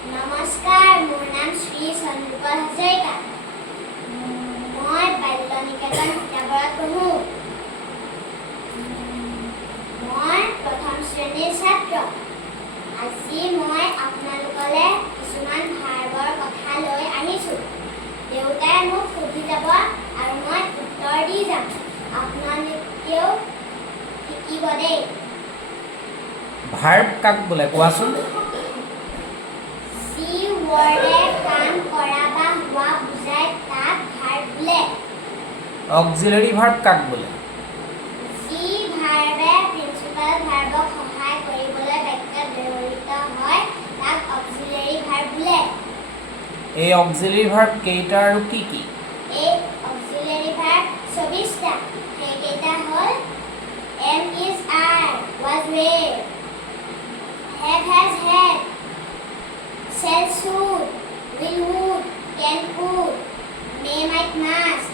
নমস্কাৰ, মোৰ নাম শ্ৰী চন্দ্ৰপাল হাজৰিকা। মই বাল্য নিকেতন সীতাবৰত পঢ়োঁ। মই প্ৰথম শ্ৰেণীৰ ছাত্ৰ। আজি মই আপোনালোকলৈ কিছুমান ভাৰ্বৰ কথা লৈ আহিছোঁ। দেউতাই মোক সুধি যাব আৰু মই উত্তৰ দি যাম। আপোনালোকেও শিকিব দেই। ভাৰ্ব কাক বোলে কোৱাচোন? যি ৱৰ্ডে কাম কৰা বা হোৱা বুজায় তাক ভাৰ্ব বোলে। অক্সিলাৰী ভাৰ্ব কাক বোলে? যি ভাৰ্বে প্ৰিন্সিপাল ভাৰ্বক সহায় কৰিবলৈ বাক্যত ব্যৱহৃত হয় তাক অক্সিলাৰী ভাৰ্ব বোলে। এই অক্সিলাৰী ভাৰ্ব কেইটা আৰু কি কি? এই অক্সিলাৰী ভাৰ্ব 24টা। সেইকেইটা হ'ল am is are, was were, have has had, shall should, will would, can could, may might must,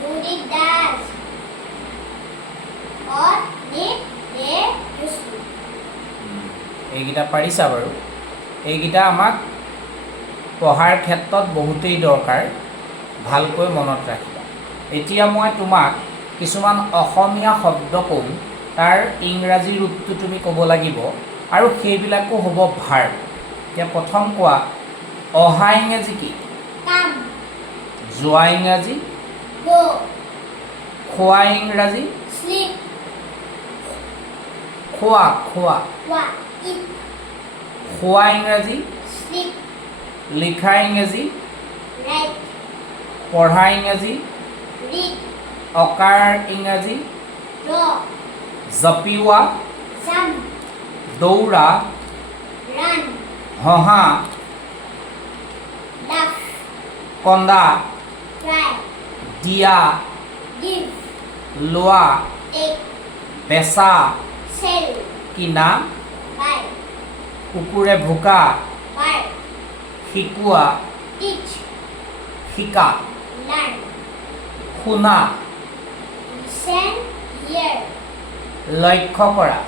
do did does, ought need dare used to. এইকেইটা পাৰিছা বাৰু। এইকেইটা আমাক পঢ়াৰ ক্ষেত্ৰত বহুতেই দৰকাৰ, ভালকৈ মনত ৰাখিবা। এতিয়া মই তোমাক কিছুমান অসমীয়া শব্দ ক'ম, তাৰ ইংৰাজী ৰূপটো তুমি ক'ব লাগিব আৰু সেইবিলাকো হ'ব ভাৰ্ব। এতিয়া প্ৰথম কোৱা, অহা ইংৰাজী কি? Come, যোৱা ইংৰাজী? go, খোৱা ইংৰাজী? sleep, খোৱা খোৱা। walk, eat, খোৱা ইংৰাজী? sleep, লিখা ইংৰাজী? write, পঢ়া ইংৰাজী? read, অকাৰ ইংৰাজী? draw, জপিওৱা, jump, দৌৰা, run, হহা, laugh, কন্দা, cry, দিয়া, give, লোৱা, take, বেচা, sell, কিনা, buy, কুকুৰে ভোকা, bark, শিকোৱা, teach, শিকা, learn, শুনা, listen, hear, লক্ষ্য কৰা।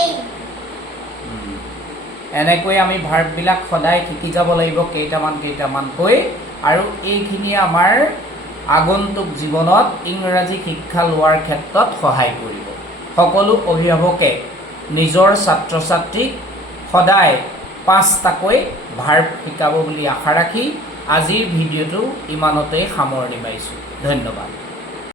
aim. এনেকৈ আমি ভাৰ্ববিলাক সদায় শিকি যাব লাগিব কেইটামানকৈ, আৰু এইখিনিয়ে আমাৰ আগন্তুক জীৱনত ইংৰাজী শিক্ষা লোৱাৰ ক্ষেত্ৰত সহায় কৰিব। সকলো অভিভাৱকে নিজৰ ছাত্ৰ ছাত্ৰীক সদায় 5টাকৈ ভাৰ্ব শিকাব বুলি আশা ৰাখি আজিৰ ভিডিঅ'টো ইমানতেই সামৰণি মাৰিছোঁ। ধন্যবাদ।